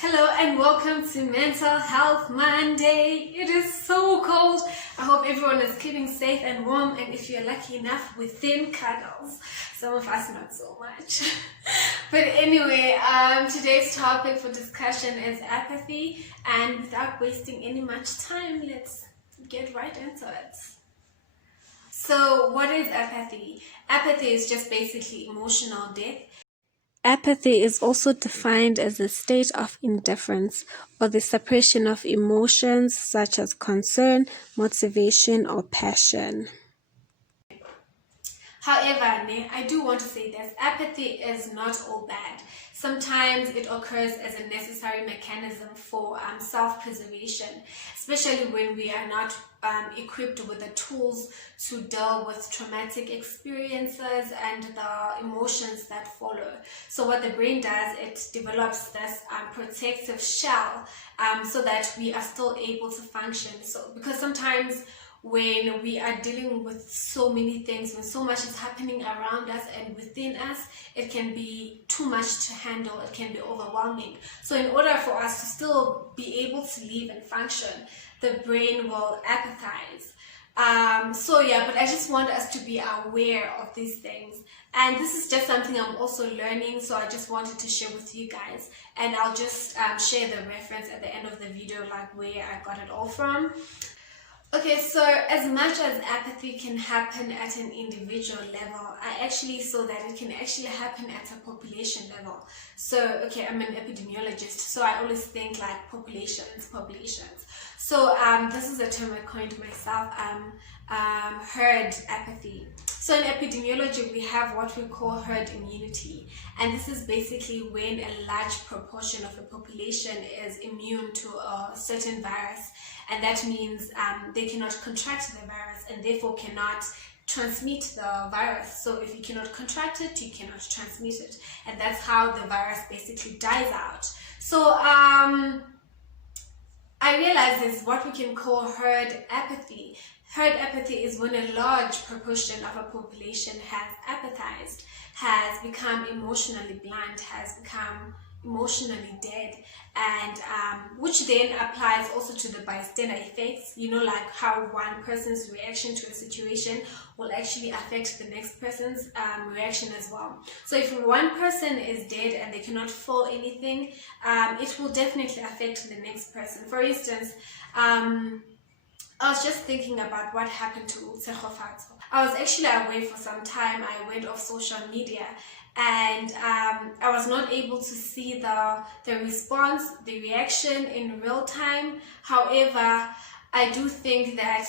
Hello and welcome to Mental Health Monday. It is so cold. I hope everyone is keeping safe and warm, and if you're lucky enough, within cuddles. Some of us not so much. But anyway, today's topic for discussion is apathy, and without wasting any much time, let's get right into it. So what is apathy? Apathy is just basically emotional death. Apathy is also defined as a state of indifference or the suppression of emotions such as concern, motivation, or passion. However, I do want to say this, apathy is not all bad. Sometimes it occurs as a necessary mechanism for self-preservation, especially when we are not equipped with the tools to deal with traumatic experiences and the emotions that follow. So what the brain does, it develops this protective shell so that we are still able to function. So because sometimes when we are dealing with so many things, when so much is happening around us and within us, it can be too much to handle, it can be overwhelming. So in order for us to still be able to live and function, the brain will apathize. But I just want us to be aware of these things. And this is just something I'm also learning, so I just wanted to share with you guys. And I'll just share the reference at the end of the video, like where I got it all from. Okay, so as much as apathy can happen at an individual level, I actually saw that it can actually happen at a population level. So, okay, I'm an epidemiologist, so I always think like populations. So this is a term I coined myself, herd apathy. So in epidemiology, we have what we call herd immunity. And this is basically when a large proportion of the population is immune to a certain virus. And that means they cannot contract the virus and therefore cannot transmit the virus. So if you cannot contract it, you cannot transmit it. And that's how the virus basically dies out. So I realized this is what we can call herd apathy. Herd apathy is when a large proportion of a population has apathized, has become emotionally blunt, has become emotionally dead, and which then applies also to the bystander effects. You know, like how one person's reaction to a situation will actually affect the next person's reaction as well. So if one person is dead and they cannot feel anything, it will definitely affect the next person. For instance, I was just thinking about what happened to Tsegofatso. I was actually away for some time. I went off social media and I was not able to see the response, the reaction in real time. However, I do think that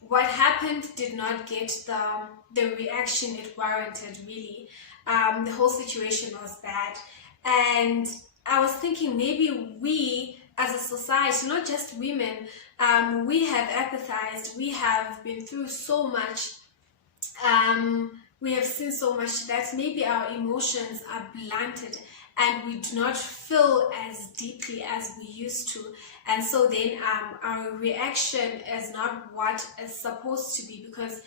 what happened did not get the reaction it warranted, really. The whole situation was bad. And I was thinking maybe we as a society, not just women, we have empathized, we have been through so much, we have seen so much that maybe our emotions are blunted and we do not feel as deeply as we used to. And so then our reaction is not what is supposed to be because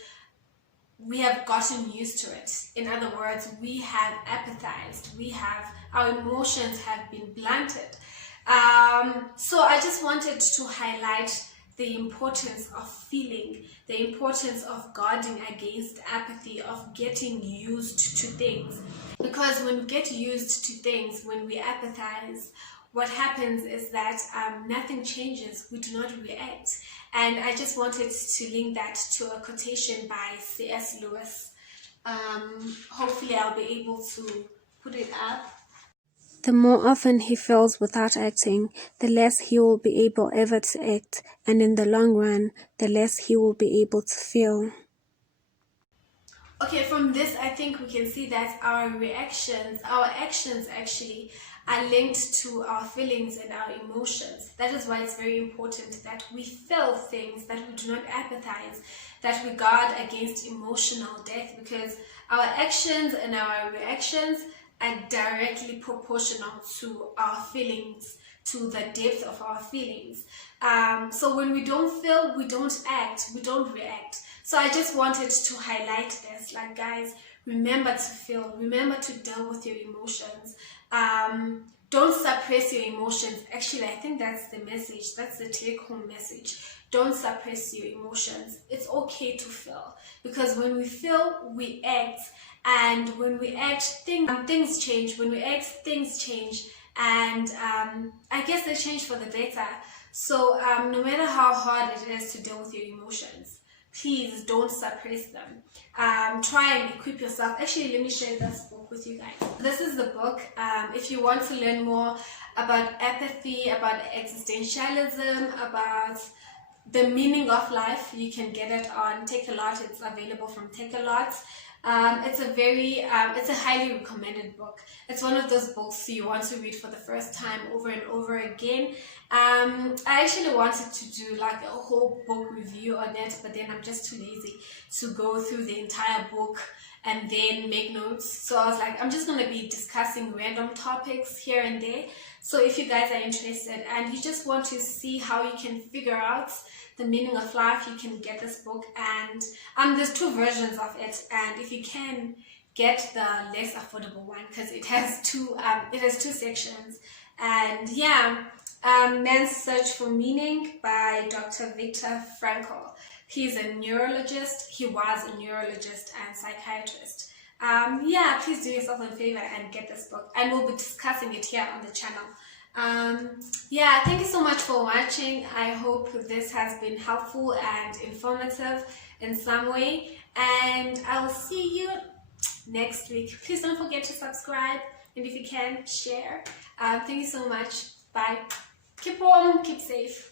we have gotten used to it. In other words, we have empathized, our emotions have been blunted. So I just wanted to highlight the importance of feeling, the importance of guarding against apathy, of getting used to things. Because when we get used to things, when we apathize, what happens is that nothing changes, we do not react. And I just wanted to link that to a quotation by C.S. Lewis. Hopefully I'll be able to put it up. The more often he feels without acting, the less he will be able ever to act, and in the long run, the less he will be able to feel. Okay, from this I think we can see that our actions actually are linked to our feelings and our emotions. That is why it's very important that we feel things, that we do not apathize, that we guard against emotional death, because our actions and our reactions are directly proportional to our feelings, to the depth of our feelings. So when we don't feel, we don't act, we don't react. So I just wanted to highlight this, like guys, remember to feel, remember to deal with your emotions. don't suppress your emotions. Actually, I think that's the message. That's the take-home message. Don't suppress your emotions. It's okay to feel, because when we feel, we act, and when we act, things change. When we act, things change, and I guess they change for the better. So no matter how hard it is to deal with your emotions, please don't suppress them. Try and equip yourself. Actually, let me share this book with you guys. This is the book. If you want to learn more about apathy, about existentialism, about the meaning of life, you can get it on Take-A-Lot. It's available from Take-A-Lot. It's a highly recommended book. It's one of those books you want to read for the first time over and over again. I actually wanted to do like a whole book review on it, but then I'm just too lazy to go through the entire book and then make notes. So I was like, I'm just going to be discussing random topics here and there. So if you guys are interested and you just want to see how you can figure out the meaning of life, you can get this book. And there's 2 versions of it, and if you can, get the less affordable one, because it has two sections. And yeah, Man's Search for Meaning by Dr. Viktor Frankl. He's a neurologist. He was a neurologist and psychiatrist. Yeah, please do yourself a favor and get this book, and we'll be discussing it here on the channel. Yeah, thank you so much for watching. I hope this has been helpful and informative in some way, and I will see you next week. Please don't forget to subscribe, and if you can, share. Thank you so much. Bye. Keep warm, keep safe.